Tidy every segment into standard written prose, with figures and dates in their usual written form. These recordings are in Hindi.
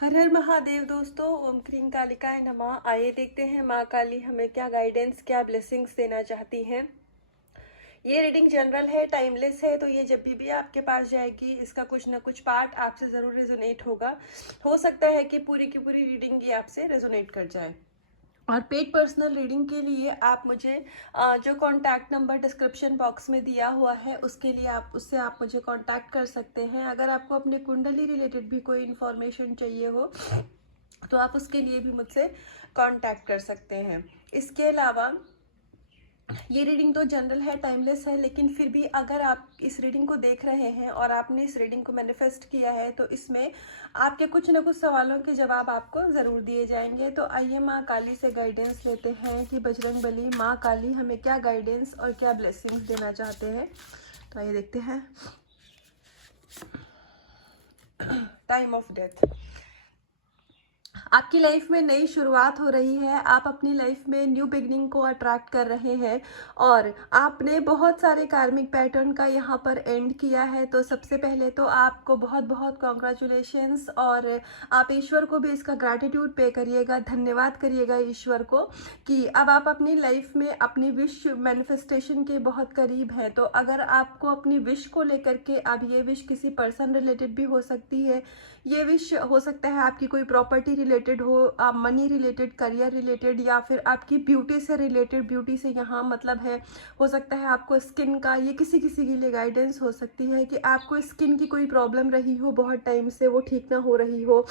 हर हर महादेव दोस्तों, ओम क्रीं कालिकाय नमः। आइए देखते हैं माँ काली हमें क्या गाइडेंस, क्या ब्लेसिंग्स देना चाहती हैं। ये रीडिंग जनरल है, टाइमलेस है, तो ये जब भी आपके पास जाएगी इसका कुछ ना कुछ पार्ट आपसे ज़रूर रेजोनेट होगा। हो सकता है कि पूरी की पूरी रीडिंग ये आपसे रेजोनेट कर जाए। और पेड पर्सनल रीडिंग के लिए आप मुझे जो कॉन्टैक्ट नंबर डिस्क्रिप्शन बॉक्स में दिया हुआ है उसके लिए आप मुझे कॉन्टैक्ट कर सकते हैं। अगर आपको अपने कुंडली रिलेटेड भी कोई इन्फॉर्मेशन चाहिए हो तो आप उसके लिए भी मुझसे कांटेक्ट कर सकते हैं। इसके अलावा ये रीडिंग तो जनरल है, टाइमलेस है, लेकिन फिर भी अगर आप इस रीडिंग को देख रहे हैं और आपने इस रीडिंग को मैनिफेस्ट किया है तो इसमें आपके कुछ ना कुछ सवालों के जवाब आपको ज़रूर दिए जाएंगे। तो आइए माँ काली से गाइडेंस लेते हैं कि बजरंग बली माँ काली हमें क्या गाइडेंस और क्या ब्लेसिंग्स देना चाहते हैं। तो आइए देखते हैं। Time of death. आपकी लाइफ में नई शुरुआत हो रही है, आप अपनी लाइफ में न्यू बिगनिंग को अट्रैक्ट कर रहे हैं और आपने बहुत सारे कार्मिक पैटर्न का यहाँ पर एंड किया है। तो सबसे पहले तो आपको बहुत बहुत कॉन्ग्रेचुलेशंस, और आप ईश्वर को भी इसका ग्रैटिट्यूड पे करिएगा, धन्यवाद करिएगा ईश्वर को कि अब आप अपनी लाइफ में अपनी विश मैनिफेस्टेशन के बहुत करीब हैं। तो अगर आपको अपनी विश को लेकर के, अब ये विश किसी पर्सन रिलेटेड भी हो सकती है, ये विश हो सकता है आपकी कोई प्रॉपर्टी रिलेटेड हो, आप मनी रिलेटेड, करियर रिलेटेड, या फिर आपकी ब्यूटी से रिलेटेड। ब्यूटी से यहाँ मतलब है, हो सकता है आपको स्किन का, ये किसी किसी के लिए गाइडेंस हो सकती है कि आपको स्किन की कोई प्रॉब्लम रही हो बहुत टाइम से, वो ठीक ना हो रही हो,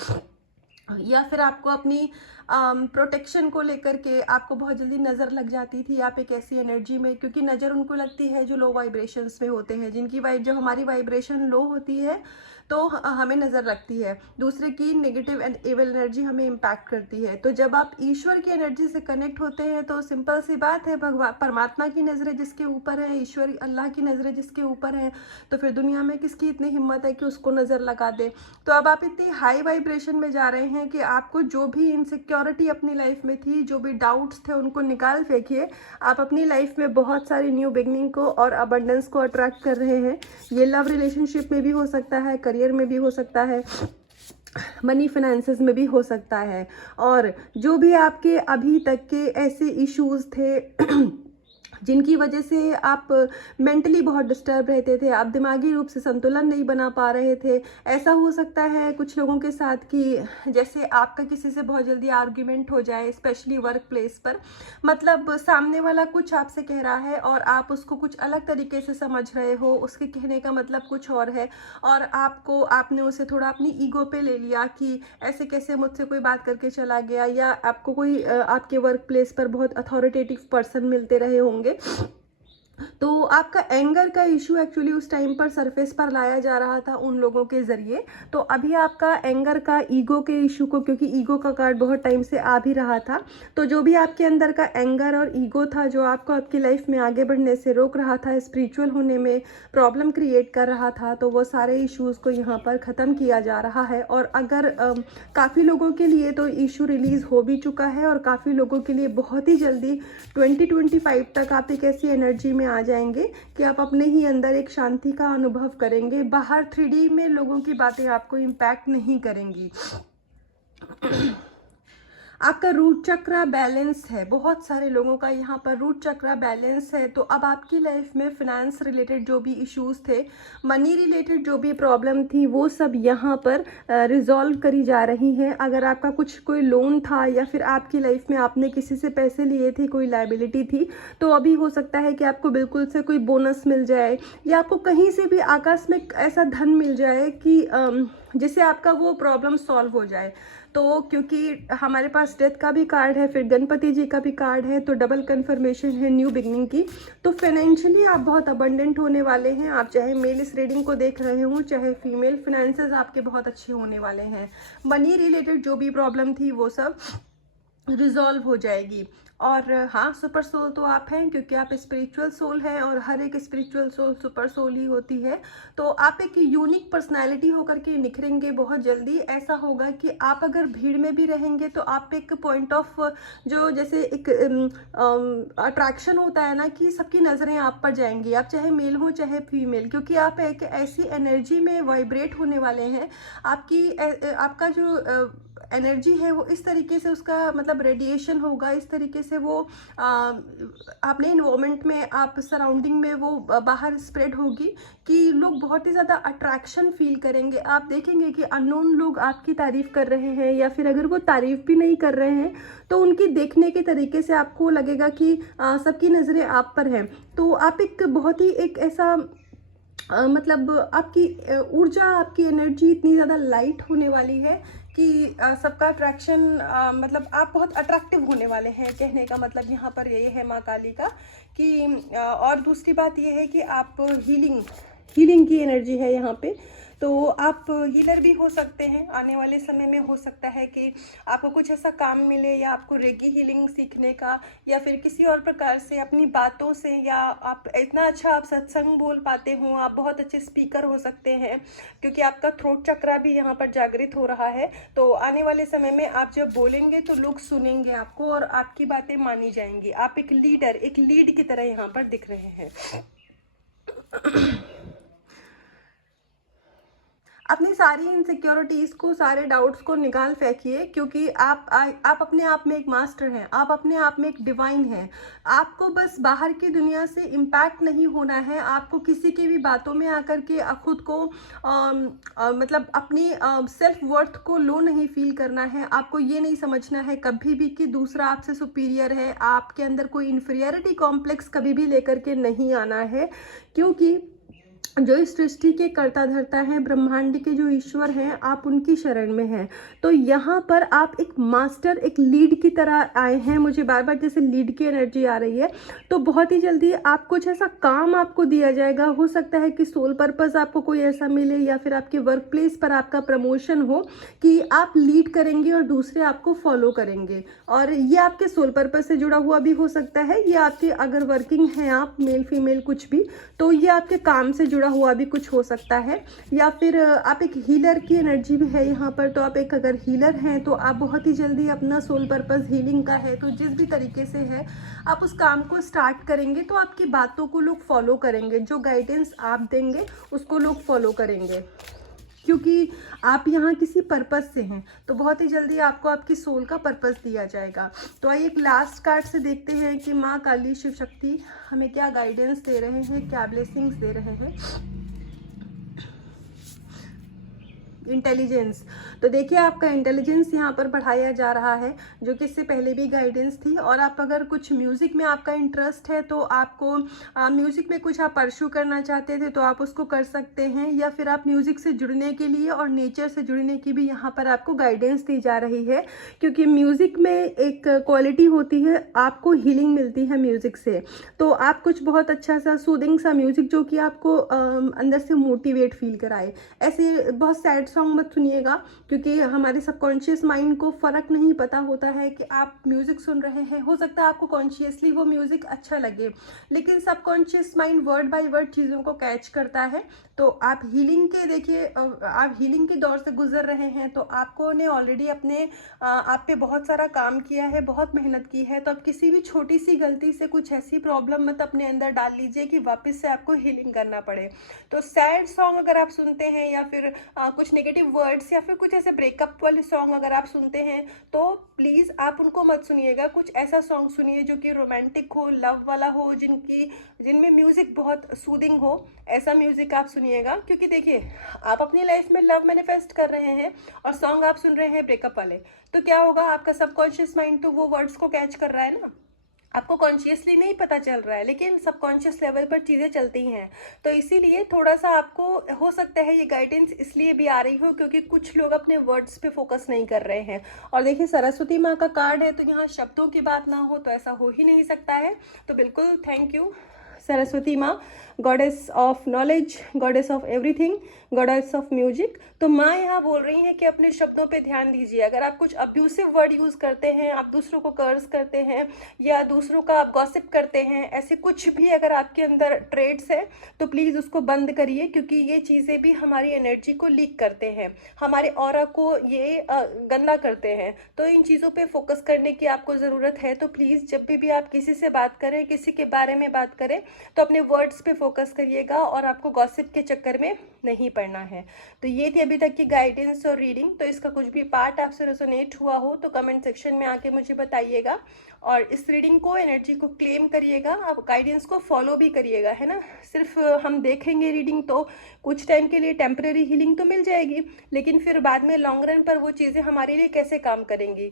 या फिर आपको अपनी प्रोटेक्शन को लेकर के आपको बहुत जल्दी नज़र लग जाती थी आप एक ऐसी एनर्जी में, क्योंकि नज़र उनको लगती है जो लो वाइब्रेशंस में होते हैं, जिनकी जब हमारी वाइब्रेशन लो होती है तो हमें नज़र लगती है, दूसरे की नेगेटिव एंड एविल एनर्जी हमें इम्पैक्ट करती है। तो जब आप ईश्वर की एनर्जी से कनेक्ट होते हैं तो सिंपल सी बात है, भगवान परमात्मा की नज़रें जिसके ऊपर है, ईश्वर अल्लाह की नज़रें जिसके ऊपर है, तो फिर दुनिया में किसकी इतनी हिम्मत है कि उसको नज़र लगा दे। तो अब आप इतनी हाई वाइब्रेशन में जा रहे हैं कि आपको जो भी इनसिक्योरिटी अपनी लाइफ में थी, जो भी डाउट्स थे, उनको निकाल फेंकिए। आप अपनी लाइफ में बहुत सारी न्यू बिगनिंग को और अबंडेंस को अट्रैक्ट कर रहे हैं। ये लव रिलेशनशिप में भी हो सकता है, करियर में भी हो सकता है, मनी फाइनेंसेस में भी हो सकता है। और जो भी आपके अभी तक के ऐसे इश्यूज थे जिनकी वजह से आप मेंटली बहुत डिस्टर्ब रहते थे, आप दिमागी रूप से संतुलन नहीं बना पा रहे थे, ऐसा हो सकता है कुछ लोगों के साथ कि जैसे आपका किसी से बहुत जल्दी आर्ग्यूमेंट हो जाए, स्पेशली वर्क प्लेस पर। मतलब सामने वाला कुछ आपसे कह रहा है और आप उसको कुछ अलग तरीके से समझ रहे हो, उसके कहने का मतलब कुछ और है, और आपने उसे थोड़ा अपनी ईगो पे ले लिया कि ऐसे कैसे मुझसे कोई बात करके चला गया, या आपको कोई आपके वर्क प्लेस पर बहुत अथॉरिटेटिव पर्सन मिलते रहे होंगे। तो आपका एंगर का इशू एक्चुअली उस टाइम पर सरफेस पर लाया जा रहा था उन लोगों के जरिए। तो अभी आपका एंगर का, ईगो के इशू को, क्योंकि ईगो का कार्ड बहुत टाइम से आ भी रहा था, तो जो भी आपके अंदर का एंगर और ईगो था जो आपको आपकी लाइफ में आगे बढ़ने से रोक रहा था, स्पिरिचुअल होने में प्रॉब्लम क्रिएट कर रहा था, तो वो सारे इश्यूज़ को यहाँ पर ख़त्म किया जा रहा है। और अगर काफ़ी लोगों के लिए तो इशू रिलीज़ हो भी चुका है, और काफ़ी लोगों के लिए बहुत ही जल्दी 2025 तक आप एक ऐसी एनर्जी में आ जाएंगे कि आप अपने ही अंदर एक शांति का अनुभव करेंगे। बाहर 3D में लोगों की बातें आपको इम्पैक्ट नहीं करेंगी। आपका रूट चक्रा बैलेंस है, बहुत सारे लोगों का यहाँ पर रूट चक्रा बैलेंस है। तो अब आपकी लाइफ में फिनेंस रिलेटेड जो भी इश्यूज थे, मनी रिलेटेड जो भी प्रॉब्लम थी, वो सब यहाँ पर रिजॉल्व करी जा रही हैं। अगर आपका कोई लोन था, या फिर आपकी लाइफ में आपने किसी से पैसे लिए थे, कोई लायबिलिटी थी, तो अभी हो सकता है कि आपको बिल्कुल से कोई बोनस मिल जाए, या आपको कहीं से भी आकस्मिक ऐसा धन मिल जाए कि जिससे आपका वो प्रॉब्लम सॉल्व हो जाए। तो क्योंकि हमारे पास डेथ का भी कार्ड है, फिर गणपति जी का भी कार्ड है, तो डबल कन्फर्मेशन है न्यू बिगनिंग की। तो फाइनेंशियली आप बहुत अबंडेंट होने वाले हैं। आप चाहे मेल इस रीडिंग को देख रहे हो, चाहे फीमेल, फिनेंसेस आपके बहुत अच्छे होने वाले हैं। मनी रिलेटेड जो भी प्रॉब्लम थी वो सब रिजॉल्व हो जाएगी। और हाँ, सुपर सोल तो आप हैं, क्योंकि आप स्पिरिचुअल सोल हैं और हर एक स्पिरिचुअल सोल सुपर सोल ही होती है। तो आप एक यूनिक पर्सनालिटी होकर के निखरेंगे बहुत जल्दी। ऐसा होगा कि आप अगर भीड़ में भी रहेंगे तो आप एक पॉइंट ऑफ, जो जैसे एक अट्रैक्शन होता है ना, कि सबकी नज़रें आप पर जाएंगी, आप चाहे मेल हो चाहे फीमेल, क्योंकि आप एक ऐसी एनर्जी में वाइब्रेट होने वाले हैं। आपका जो एनर्जी है वो इस तरीके से, उसका मतलब रेडिएशन होगा इस तरीके से, वो अपने इन्वायरमेंट में, आप सराउंडिंग में वो बाहर स्प्रेड होगी कि लोग बहुत ही ज़्यादा अट्रैक्शन फील करेंगे। आप देखेंगे कि अननोन लोग आपकी तारीफ़ कर रहे हैं, या फिर अगर वो तारीफ़ भी नहीं कर रहे हैं तो उनकी देखने के तरीके से आपको लगेगा कि सबकी नज़रें आप पर हैं। तो आप एक बहुत ही एक ऐसा मतलब आपकी ऊर्जा, आपकी एनर्जी इतनी ज़्यादा लाइट होने वाली है कि सबका अट्रैक्शन, मतलब आप बहुत अट्रैक्टिव होने वाले हैं। कहने का मतलब यहाँ पर ये है माँ काली का कि और दूसरी बात ये है कि आप हीलिंग की एनर्जी है यहाँ पे। तो आप हीलर भी हो सकते हैं। आने वाले समय में हो सकता है कि आपको कुछ ऐसा काम मिले, या आपको रेगी हीलिंग सीखने का, या फिर किसी और प्रकार से अपनी बातों से, या आप इतना अच्छा आप सत्संग बोल पाते हो, आप बहुत अच्छे स्पीकर हो सकते हैं, क्योंकि आपका थ्रोट चक्रा भी यहाँ पर जागृत हो रहा है। तो आने वाले समय में आप जब बोलेंगे तो लोग सुनेंगे आपको और आपकी बातें मानी जाएंगी। आप एक लीडर, एक लीड की तरह यहाँ पर दिख रहे हैं। अपनी सारी इनसिक्योरिटीज़ को, सारे डाउट्स को निकाल फेंकिए, क्योंकि आप अपने आप में एक मास्टर हैं, आप अपने आप में एक डिवाइन हैं। आपको बस बाहर की दुनिया से इम्पैक्ट नहीं होना है, आपको किसी की भी बातों में आकर के खुद को मतलब अपनी सेल्फ वर्थ को लो नहीं फील करना है। आपको ये नहीं समझना है कभी भी कि दूसरा आपसे सुपीरियर है। आपके अंदर कोई इन्फीरियरिटी कॉम्प्लेक्स कभी भी लेकर के नहीं आना है, क्योंकि जो इस सृष्टि के कर्ता धर्ता हैं, ब्रह्मांड के जो ईश्वर हैं, आप उनकी शरण में हैं। तो यहाँ पर आप एक मास्टर, एक लीड की तरह आए हैं। मुझे बार बार जैसे लीड की एनर्जी आ रही है, तो बहुत ही जल्दी आप कुछ ऐसा काम आपको दिया जाएगा। हो सकता है कि सोल पर्पस आपको कोई ऐसा मिले, या फिर आपके वर्क प्लेस पर आपका प्रमोशन हो कि आप लीड करेंगे और दूसरे आपको फॉलो करेंगे। और ये आपके सोल पर्पस से जुड़ा हुआ भी हो सकता है, ये आपके, अगर वर्किंग हैं आप, मेल फीमेल कुछ भी, तो ये आपके काम से जुड़ा हुआ भी कुछ हो सकता है। या फिर आप एक हीलर की एनर्जी भी है यहाँ पर। तो आप एक अगर हीलर हैं तो आप बहुत ही जल्दी, अपना सोल पर्पस हीलिंग का है, तो जिस भी तरीके से है आप उस काम को स्टार्ट करेंगे तो आपकी बातों को लोग फॉलो करेंगे। जो गाइडेंस आप देंगे उसको लोग फॉलो करेंगे, क्योंकि आप यहाँ किसी पर्पस से हैं। तो बहुत ही जल्दी आपको आपकी सोल का पर्पस दिया जाएगा। तो आइए एक लास्ट कार्ड से देखते हैं कि माँ काली शिव शक्ति हमें क्या गाइडेंस दे रहे हैं, क्या ब्लेसिंग्स दे रहे हैं। इंटेलिजेंस, तो देखिए आपका इंटेलिजेंस यहाँ पर बढ़ाया जा रहा है, जो कि इससे पहले भी गाइडेंस थी। और आप अगर कुछ म्यूज़िक में आपका इंटरेस्ट है तो आपको म्यूज़िक में कुछ आप परस्यू करना चाहते थे तो आप उसको कर सकते हैं, या फिर आप म्यूज़िक से जुड़ने के लिए और नेचर से जुड़ने की भी यहाँ पर आपको गाइडेंस दी जा रही है। क्योंकि म्यूज़िक में एक क्वालिटी होती है, आपको हीलिंग मिलती है म्यूज़िक से। तो आप कुछ बहुत अच्छा सा सूदिंग सा म्यूज़िक जो कि आपको अंदर से मोटिवेट फील कराए। ऐसे बहुत सैड सॉन्ग मत सुनिएगा, क्योंकि हमारे सबकॉन्शियस माइंड को फ़र्क नहीं पता होता है कि आप म्यूज़िक सुन रहे हैं। हो सकता है आपको कॉन्शियसली वो म्यूज़िक अच्छा लगे, लेकिन subconscious mind word by word चीज़ों को कैच करता है। तो आप हीलिंग के, देखिए आप हीलिंग के दौर से गुजर रहे हैं, तो आपको ने ऑलरेडी अपने आप पे बहुत सारा काम किया है, बहुत मेहनत की है। तो अब किसी भी छोटी सी गलती से कुछ ऐसी प्रॉब्लम मत अपने अंदर डाल लीजिए कि वापस से आपको हीलिंग करना पड़े। तो सैड सॉन्ग अगर आप सुनते हैं, या फिर कुछ नेगेटिव वर्ड्स, या फिर कुछ ऐसे ब्रेकअप वाले सॉन्ग अगर आप सुनते हैं, तो प्लीज़ आप उनको मत सुनिएगा। कुछ ऐसा सॉन्ग सुनिए जो कि रोमांटिक हो, लव वाला हो, जिनमें म्यूज़िक बहुत सूदिंग हो। ऐसा म्यूज़िक आप सुनिएगा, क्योंकि देखिए आप अपनी लाइफ में लव मैनिफेस्ट कर रहे हैं और सॉन्ग आप सुन रहे हैं ब्रेकअप वाले, तो क्या होगा, आपका सबकॉन्शियस माइंड तो वो वर्ड्स को कैच कर रहा है ना। आपको कॉन्शियसली नहीं पता चल रहा है, लेकिन सबकॉन्शियस लेवल पर चीज़ें चलती हैं। तो इसीलिए थोड़ा सा आपको हो सकता है ये गाइडेंस इसलिए भी आ रही हो क्योंकि कुछ लोग अपने वर्ड्स पे फोकस नहीं कर रहे हैं। और देखिए सरस्वती माँ का कार्ड है, तो यहाँ शब्दों की बात ना हो तो ऐसा हो ही नहीं सकता है। तो बिल्कुल थैंक यू सरस्वती माँ, goddess of knowledge, goddess of everything, goddess of music. तो माँ यहाँ बोल रही हैं कि अपने शब्दों पे ध्यान दीजिए। अगर आप कुछ अब्यूसिव वर्ड यूज़ करते हैं, आप दूसरों को कर्स करते हैं या दूसरों का आप गॉसिप करते हैं, ऐसे कुछ भी अगर आपके अंदर ट्रेड्स हैं तो प्लीज़ उसको बंद करिए, क्योंकि ये चीज़ें भी हमारी एनर्जी को लीक करते हैं, हमारे ऑरा को ये गंदा करते हैं। तो इन चीज़ों पे फोकस करने की आपको ज़रूरत है। तो प्लीज़ जब भी आप किसी से बात करें, किसी के बारे में बात करें, तो अपने वर्ड्स पे फोकस करिएगा और आपको गॉसिप के चक्कर में नहीं पड़ना है। तो ये थी अभी तक की गाइडेंस और रीडिंग। तो इसका कुछ भी पार्ट आपसे रेजोनेट हुआ हो तो कमेंट सेक्शन में आके मुझे बताइएगा, और इस रीडिंग को, एनर्जी को क्लेम करिएगा, आप गाइडेंस को फॉलो भी करिएगा, है ना। सिर्फ हम देखेंगे रीडिंग तो कुछ टाइम के लिए टेम्परेरी हीलिंग तो मिल जाएगी, लेकिन फिर बाद में लॉन्ग रन पर वो चीज़ें हमारे लिए कैसे काम करेंगी।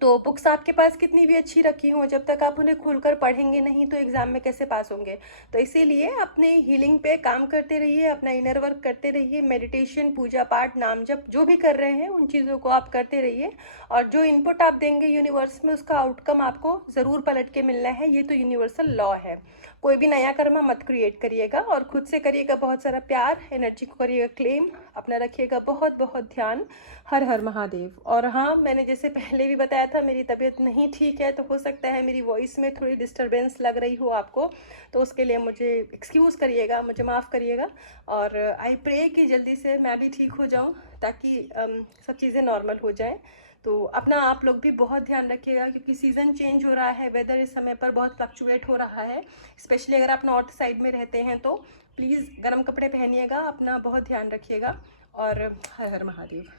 तो बुक्स आपके पास कितनी भी अच्छी रखी हों, जब तक आप उन्हें खुलकर पढ़ेंगे नहीं तो एग्ज़ाम में कैसे पास होंगे। तो इसीलिए अपने हीलिंग पे काम करते रहिए, अपना इनर वर्क करते रहिए, मेडिटेशन, पूजा पाठ, नाम जप जो भी कर रहे हैं उन चीज़ों को आप करते रहिए, और जो इनपुट आप देंगे यूनिवर्स में उसका आउटकम आपको ज़रूर पलट के मिलना है। ये तो यूनिवर्सल लॉ है। कोई भी नया कर्म मत क्रिएट करिएगा, और खुद से करिएगा बहुत सारा प्यार, एनर्जी को करिएगा क्लेम, अपना रखिएगा बहुत बहुत ध्यान। हर हर महादेव। और हाँ, मैंने जैसे पहले भी बताया था, मेरी तबीयत नहीं ठीक है, तो हो सकता है मेरी वॉइस में थोड़ी डिस्टर्बेंस लग रही हो आपको, तो उसके लिए मुझे एक्सक्यूज़ करिएगा, मुझे माफ़ करिएगा। और आई प्रे कि जल्दी से मैं भी ठीक हो जाऊँ, ताकि सब चीज़ें नॉर्मल हो जाएँ। तो अपना आप लोग भी बहुत ध्यान रखिएगा, क्योंकि सीज़न चेंज हो रहा है, वेदर इस समय पर बहुत फ्लक्चुएट हो रहा है। स्पेशली अगर आप नॉर्थ साइड में रहते हैं तो प्लीज़ गर्म कपड़े पहनिएगा, अपना बहुत ध्यान रखिएगा। और हर हर महादेव।